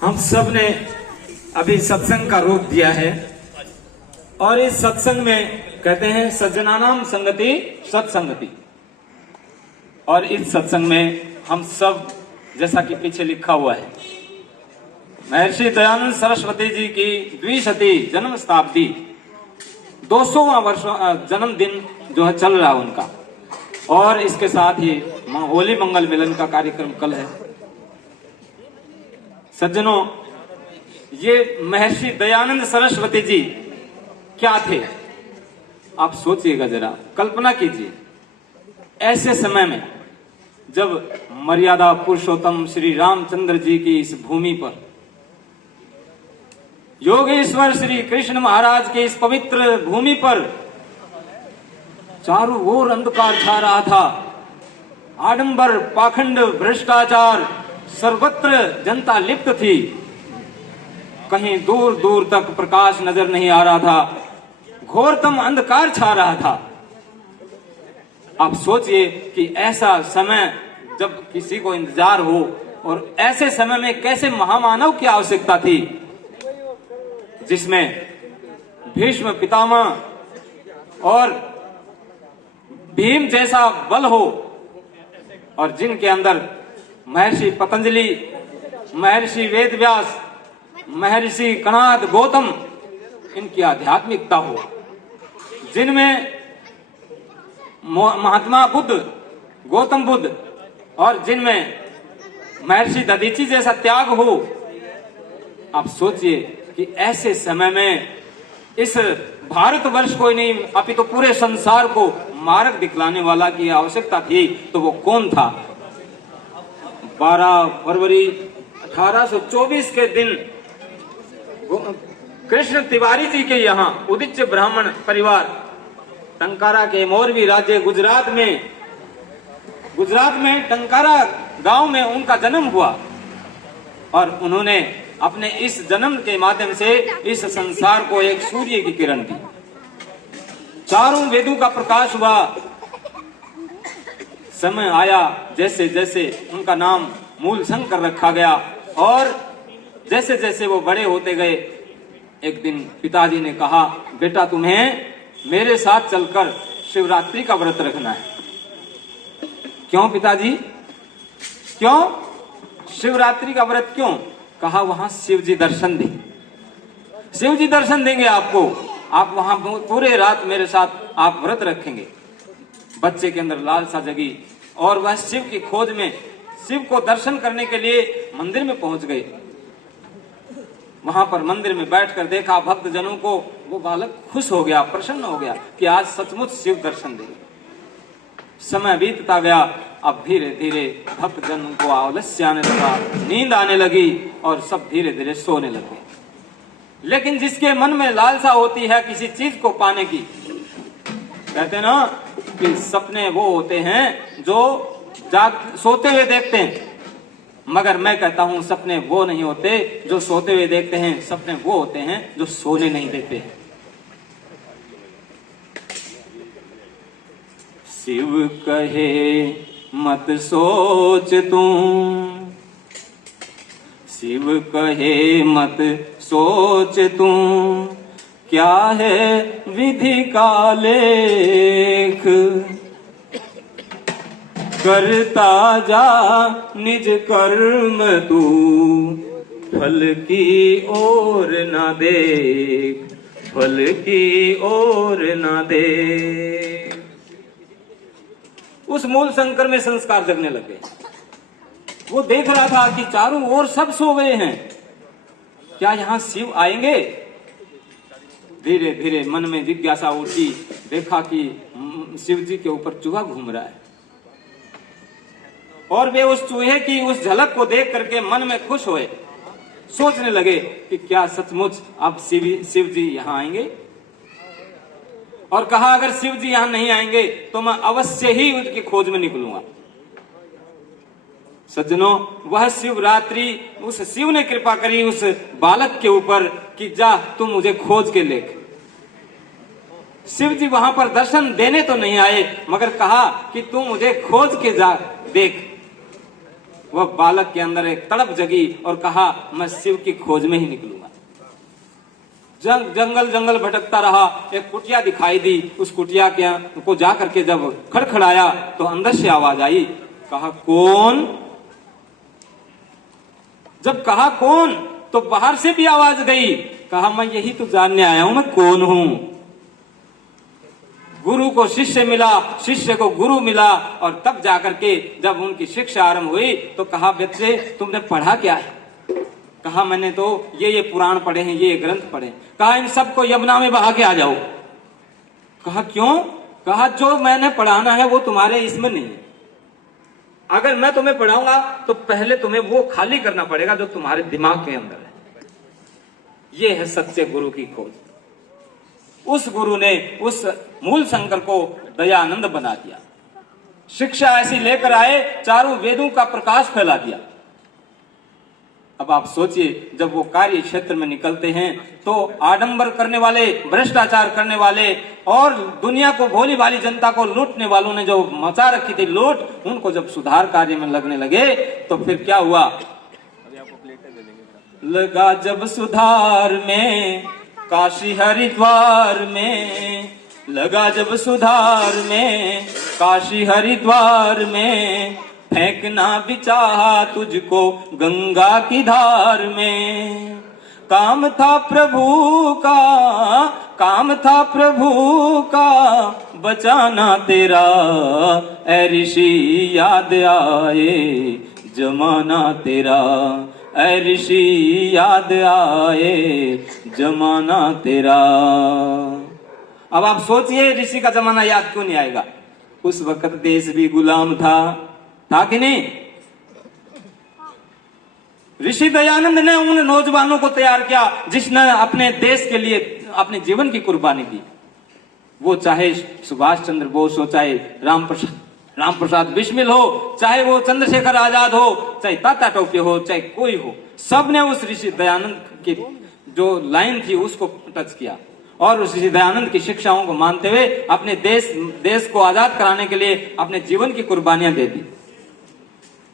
हम सब ने अभी सत्संग का रूप दिया है और इस सत्संग में कहते हैं सज्जनानाम संगति सत्संगति। और इस सत्संग में हम सब, जैसा कि पीछे लिखा हुआ है, महर्षि दयानंद सरस्वती जी की द्विशती जन्म शताब्दी 200वां वर्ष जन्मदिन जो है चल रहा है उनका, और इसके साथ ही होली मंगल मिलन का कार्यक्रम कल है। सज्जनों, ये महर्षि दयानंद सरस्वती जी क्या थे? आप सोचिएगा, जरा कल्पना कीजिए, ऐसे समय में जब मर्यादा पुरुषोत्तम श्री रामचंद्र जी की इस भूमि पर योगेश्वर श्री कृष्ण महाराज के इस पवित्र भूमि पर चारों ओर अंधकार छा रहा था, आडंबर, पाखंड, भ्रष्टाचार, सर्वत्र जनता लिप्त थी, कहीं दूर दूर तक प्रकाश नजर नहीं आ रहा था, घोरतम अंधकार छा रहा था। आप सोचिए कि ऐसा समय जब किसी को इंतजार हो, और ऐसे समय में कैसे महामानव की आवश्यकता थी, जिसमें भीष्म पितामह और भीम जैसा बल हो, और जिनके अंदर महर्षि पतंजलि, महर्षि वेदव्यास, महर्षि कणाद, गौतम, इनकी आध्यात्मिकता हो, जिनमें महात्मा बुद्ध, गौतम बुद्ध, और जिनमें महर्षि दधीची जैसा त्याग हो। आप सोचिए कि ऐसे समय में इस भारतवर्ष को ही नहीं अपितु तो पूरे संसार को मार्ग दिखलाने वाला की आवश्यकता थी, तो वो कौन था? 12 फरवरी 1824 के दिन कृष्ण तिवारी जी के यहाँ उदित ब्राह्मण परिवार टंकारा के मोरबी राज्य गुजरात में टंकारा गांव में उनका जन्म हुआ, और उन्होंने अपने इस जन्म के माध्यम से इस संसार को एक सूर्य की किरण दी। चारों वेदों का प्रकाश हुआ। समय आया, जैसे जैसे उनका नाम मूल शंकर रखा गया, और जैसे जैसे वो बड़े होते गए, एक दिन पिताजी ने कहा, बेटा तुम्हें मेरे साथ चलकर शिवरात्रि का व्रत रखना है। क्यों पिताजी, क्यों शिवरात्रि का व्रत क्यों? कहा, वहां शिव जी दर्शन देंगे, शिव जी दर्शन देंगे आपको, आप वहां पूरे रात मेरे साथ आप व्रत रखेंगे। बच्चे के अंदर लालसा जगी, और वह शिव की खोज में शिव को दर्शन करने के लिए मंदिर में पहुंच गए। वहां पर मंदिर में बैठकर देखा भक्त जनों को, वो बालक खुश हो गया, प्रसन्न हो गया कि आज सचमुच शिव दर्शन देंगे। समय बीतता गया, अब धीरे धीरे भक्त जनों को आलस्य आने लगा, नींद आने लगी, और सब धीरे धीरे सोने लगे। लेकिन जिसके मन में लालसा होती है किसी चीज को पाने की, कहते ना कि सपने वो होते हैं जो सोते हुए देखते हैं, मगर मैं कहता हूं सपने वो नहीं होते जो सोते हुए देखते हैं, सपने वो होते हैं जो सोने नहीं देते हैं। शिव कहे मत सोच तू, शिव कहे मत सोच तू, क्या है विधि का लेख, करता जा निज कर्म तू, फल की ओर न देख, फल की ओर न देख। उस मूल शंकर में संस्कार जगने लगे। वो देख रहा था कि चारों ओर सब सो गए हैं, क्या यहां शिव आएंगे? धीरे धीरे मन में जिज्ञासा उठी, देखा कि शिव जी के ऊपर चूहा घूम रहा है, और वे उस चूहे की उस झलक को देख करके मन में खुश हुए, सोचने लगे कि क्या सचमुच अब शिव जी यहाँ आएंगे? और कहा, अगर शिव जी यहाँ नहीं आएंगे तो मैं अवश्य ही उनकी खोज में निकलूंगा। सज्जनों, वह शिवरात्रि उस शिव ने कृपा करी उस बालक के ऊपर कि जा तू मुझे खोज के लेख। शिव जी वहां पर दर्शन देने तो नहीं आए, मगर कहा कि तू मुझे खोज के जा देख। वह बालक के अंदर एक तड़प जगी और कहा मैं शिव की खोज में ही निकलूंगा। जंगल जंगल भटकता रहा, एक कुटिया दिखाई दी। उस कुटिया को जा करके जब खड़खड़ाया तो अंदर से आवाज आई। कहा कौन? जब कहा कौन तो बाहर से भी आवाज गई। कहा मैं यही तो जानने आया हूं मैं कौन हूं। गुरु को शिष्य मिला, शिष्य को गुरु मिला, और तब जाकर के जब उनकी शिक्षा आरंभ हुई तो कहा बच्चे तुमने पढ़ा क्या है? कहा मैंने तो ये पुराण पढ़े हैं, ये ग्रंथ पढ़े। कहा इन सबको यमुना में बहा के आ जाओ। कहा क्यों? कहा जो मैंने पढ़ाना है वो तुम्हारे इसमें नहीं है। अगर मैं तुम्हें पढ़ाऊंगा तो पहले तुम्हें वो खाली करना पड़ेगा जो तुम्हारे दिमाग के अंदर है। ये है सच्चे गुरु की खोज। उस गुरु ने उस मूल शंकर को दयानंद बना दिया। शिक्षा ऐसी लेकर आए, चारों वेदों का प्रकाश फैला दिया। अब आप सोचिए जब वो कार्य क्षेत्र में निकलते हैं तो आडंबर करने वाले, भ्रष्टाचार करने वाले और दुनिया को भोली भाली जनता को लूटने वालों ने जो मचा रखी थी लूट, उनको जब सुधार कार्य में लगने लगे तो फिर क्या हुआ? लगा जब सुधार में काशी हरिद्वार में, लगा जब सुधार में काशी हरिद्वार में, फेंकना भी चाहा तुझको गंगा की धार में। काम था प्रभु का, काम था प्रभु का बचाना तेरा, ऐ ऋषि याद आए जमाना तेरा, ऐ ऋषि याद आए जमाना तेरा। अब आप सोचिए ऋषि का जमाना याद क्यों नहीं आएगा? उस वक्त देश भी गुलाम था कि नहीं? ऋषि दयानंद ने उन नौजवानों को तैयार किया जिसने अपने देश के लिए अपने जीवन की कुर्बानी दी। वो चाहे सुभाष चंद्र बोस हो, चाहे राम प्रसाद बिस्मिल हो, चाहे वो चंद्रशेखर आजाद हो, चाहे तात्या टोपे हो, चाहे कोई हो, सब ने उस ऋषि दयानंद की जो लाइन थी उसको टच किया और उस ऋषि दयानंद की शिक्षाओं को मानते हुए अपने देश को आजाद कराने के लिए अपने जीवन की कुर्बानियां दे दी।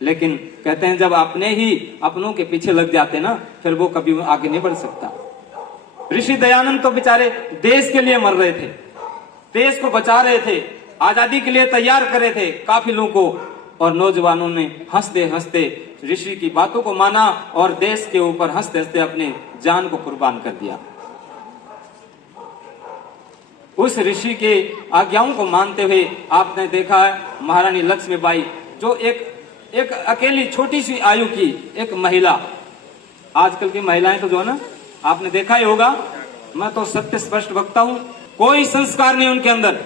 लेकिन कहते हैं जब अपने ही अपनों के पीछे लग जाते ना, फिर वो कभी आगे नहीं बढ़ सकता। ऋषि दयानंद तो बेचारे देश के लिए मर रहे थे, देश को बचा रहे थे, आजादी के लिए तैयार कर रहे थे काफिलों को, और नौजवानों ने हंसते हंसते ऋषि की बातों को माना और देश के ऊपर हंसते हंसते अपने जान को कुर्बान कर दिया। उस ऋषि के आज्ञाओं को मानते हुए आपने देखा है महारानी लक्ष्मीबाई, जो एक अकेली छोटी सी आयु की एक महिला, आजकल की महिलाएं तो जो है ना आपने देखा ही होगा, मैं तो सत्य स्पष्ट बकता हूं, कोई संस्कार नहीं उनके अंदर।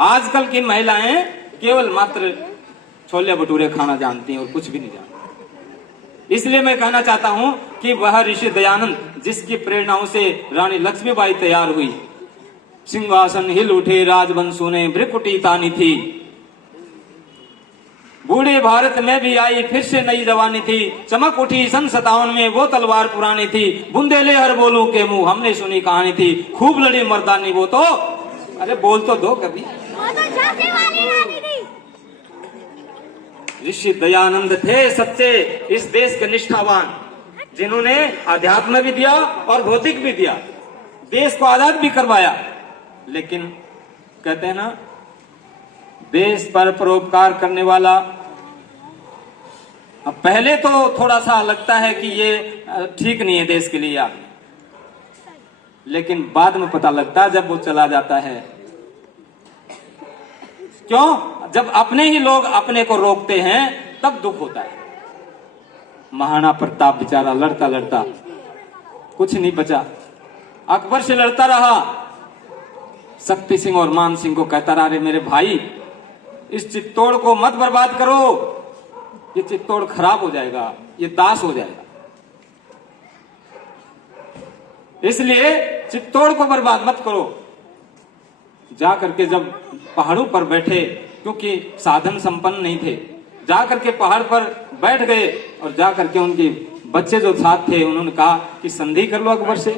आजकल की महिलाएं केवल मात्र छोले भटूरे खाना जानती हैं और कुछ भी नहीं जानती। इसलिए मैं कहना चाहता हूं कि वह ऋषि दयानंद जिसकी प्रेरणाओं से रानी लक्ष्मीबाई तैयार हुई, सिंहासन हिल उठे राजवंशों ने भ्रिकुटी तानी थी, बूढ़े भारत में भी आई फिर से नई जवानी थी, चमक उठी सन 57 में वो तलवार पुरानी थी, बुंदेले हर बोलूं के मुंह हमने सुनी कहानी थी, खूब लड़ी मर्दानी वो तो, अरे बोल तो दो कभी। ऋषि दयानंद थे सच्चे इस देश के निष्ठावान, जिन्होंने अध्यात्म भी दिया और भौतिक भी दिया, देश को आजाद भी करवाया। लेकिन कहते हैं ना, देश पर परोपकार करने वाला, अब पहले तो थोड़ा सा लगता है कि ये ठीक नहीं है देश के लिए आप, लेकिन बाद में पता लगता है जब वो चला जाता है। क्यों? जब अपने ही लोग अपने को रोकते हैं तब दुख होता है। महाराणा प्रताप बेचारा लड़ता लड़ता कुछ नहीं बचा, अकबर से लड़ता रहा, शक्ति सिंह और मान सिंह को कहता रहा, अरे मेरे भाई इस चित्तौड़ को मत बर्बाद करो, ये चित्तौड़ खराब हो जाएगा, ये दास हो जाएगा, इसलिए चित्तौड़ को बर्बाद मत करो। जाकर के जब पहाड़ों पर बैठे, क्योंकि साधन संपन्न नहीं थे, जाकर के पहाड़ पर बैठ गए और जाकर के उनके बच्चे जो साथ थे उन्होंने कहा कि संधि कर लो अकबर से।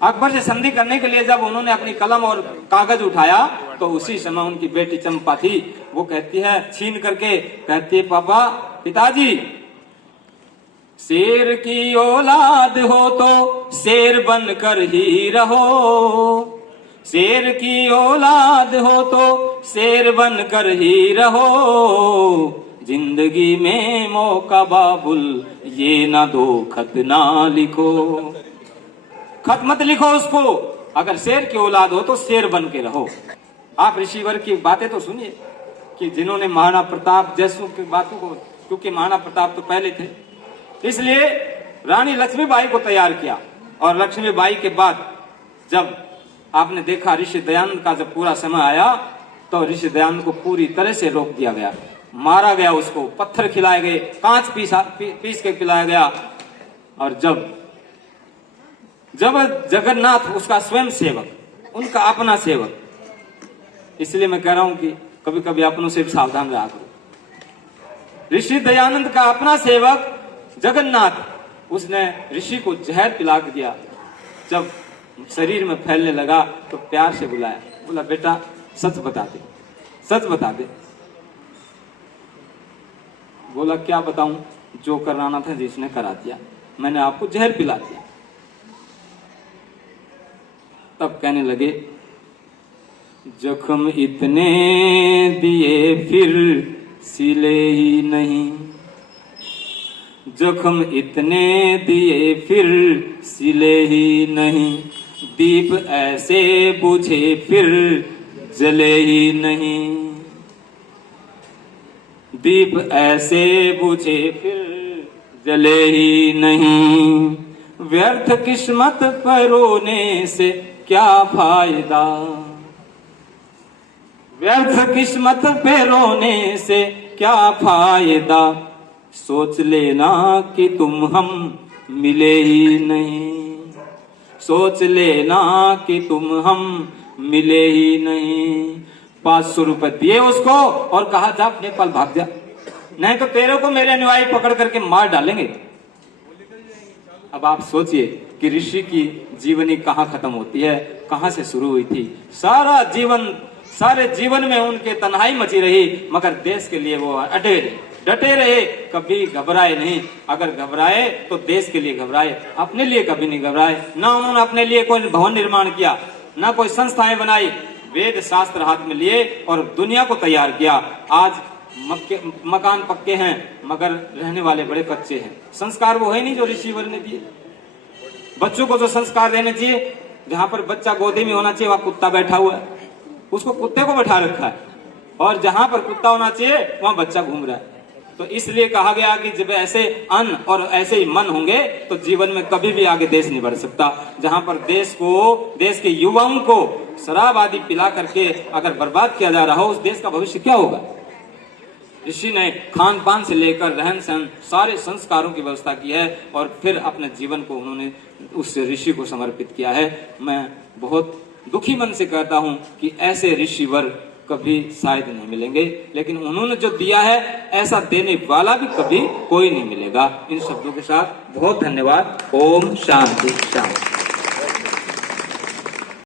अकबर से संधि करने के लिए जब उन्होंने अपनी कलम और कागज उठाया तो उसी समय उनकी बेटी चंपा थी, वो कहती है छीन करके, कहती है पापा, पिताजी, शेर की औलाद हो तो शेर बनकर ही रहो, शेर की औलाद हो तो शेर बनकर ही रहो, जिंदगी में मौका बाबुल ये ना दो, खत ना लिखो, खत मत लिखो उसको, अगर शेर की औलाद हो तो शेर बन के रहो। आप ऋषिवर की बातें तो सुनिए कि जिन्होंने महाराणा प्रताप जैसों की बातों को, क्योंकि महाराणा प्रताप तो पहले थे, इसलिए रानी लक्ष्मीबाई को तैयार किया। और लक्ष्मीबाई के बाद जब आपने देखा ऋषि दयानंद का जब पूरा समय आया तो ऋषि दयानंद को पूरी तरह से रोक दिया गया, मारा गया, उसको पत्थर खिलाए गए, कांच पीस के खिलाया गया। और जब जगन्नाथ उसका स्वयं सेवक, उनका अपना सेवक, इसलिए मैं कह रहा हूं कि कभी कभी अपनों से सावधान रहा करो। ऋषि दयानंद का अपना सेवक जगन्नाथ, उसने ऋषि को जहर पिला दिया। जब शरीर में फैलने लगा तो प्यार से बुलाया, बोला बेटा सच बता दे, सच बता दे। बोला क्या बताऊं, जो कराना था जिसने करा दिया, मैंने आपको जहर पिला दिया। तब कहने लगे जख्म इतने दिए फिर सिले ही नहीं, जख्म इतने दिए फिर सिले ही नहीं, दीप ऐसे बुझे फिर जले ही नहीं, दीप ऐसे बुझे फिर जले ही नहीं, व्यर्थ किस्मत पर रोने से क्या फायदा, व्यर्थ किस्मत पे रोने से क्या फायदा, सोच लेना कि तुम हम मिले ही नहीं, सोच लेना कि तुम हम मिले ही नहीं। 500 रुपए दिए उसको और कहा जा नेपाल भाग जा, नहीं तो तेरे को मेरे अनुयायी पकड़ करके मार डालेंगे। अब आप सोचिए कि ऋषि की जीवनी कहाँ खत्म होती है, कहाँ से शुरू हुई थी। सारा जीवन, सारे जीवन में उनके तन्हाई मची रही, मगर देश के लिए वो डटे रहे, कभी घबराए नहीं। अगर घबराए तो देश के लिए घबराए, अपने लिए कभी नहीं घबराए। ना उन्होंने अपने लिए कोई भवन निर्माण किया, ना कोई संस्थाएं बनाई, वेद शास्त्र हाथ में लिए और दुनिया को तैयार किया। आज मकान पक्के हैं मगर रहने वाले बड़े कच्चे हैं। संस्कार वो है नहीं जो ऋषिवर ने दिए। बच्चों को जो संस्कार देने चाहिए, जहां पर बच्चा गोदी में होना चाहिए वहां कुत्ता बैठा हुआ है, उसको कुत्ते को बैठा रखा है, और जहां पर कुत्ता होना चाहिए वहां बच्चा घूम रहा है। तो इसलिए कहा गया कि जब ऐसे अन्न और ऐसे ही मन होंगे तो जीवन में कभी भी आगे देश नहीं बढ़ सकता। जहां पर देश के युवाओं को शराब आदि पिला करके अगर बर्बाद किया जा रहा हो, उस देश का भविष्य क्या होगा। ऋषि ने खान पान से लेकर रहन सहन सारे संस्कारों की व्यवस्था की है और फिर अपने जीवन को उन्होंने उस ऋषि को समर्पित किया है। मैं बहुत दुखी मन से कहता हूं कि ऐसे ऋषिवर कभी शायद नहीं मिलेंगे, लेकिन उन्होंने जो दिया है ऐसा देने वाला भी कभी कोई नहीं मिलेगा। इन शब्दों के साथ बहुत धन्यवाद। ओम शांति शांति।